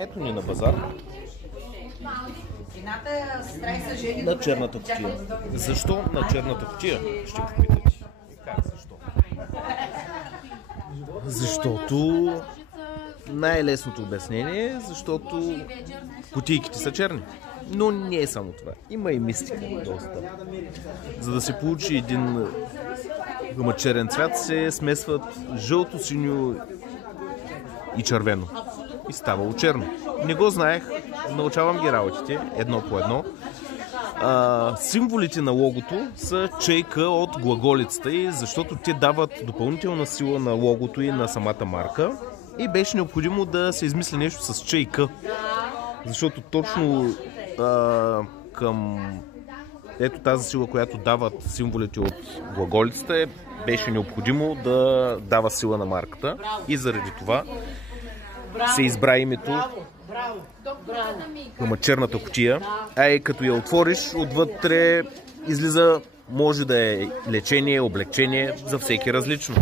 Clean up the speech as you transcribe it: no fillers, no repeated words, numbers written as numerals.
Ето ни на базар. На черната кутия. Защо на черната кутия? Ще попитате. Как защо? Защото най-лесното обяснение е, защото кутийките са черни. Но не е само това. Има и мистика доста. За да се получи един черен цвят, се смесват жълто, синьо и червено. И ставало черно. Не го знаех, научавам ги работите, едно по едно. Символите на логото са чайка от глаголицата и защото те дават допълнителна сила на логото и на самата марка. И беше необходимо да се измисли нещо с чайка. Защото точно към ето тази сила, която дават символите от глаголицата, беше необходимо да дава сила на марката. И заради това се избра името черната кутия. Като я отвориш, отвътре излиза, може да е лечение, облегчение, за всеки различно.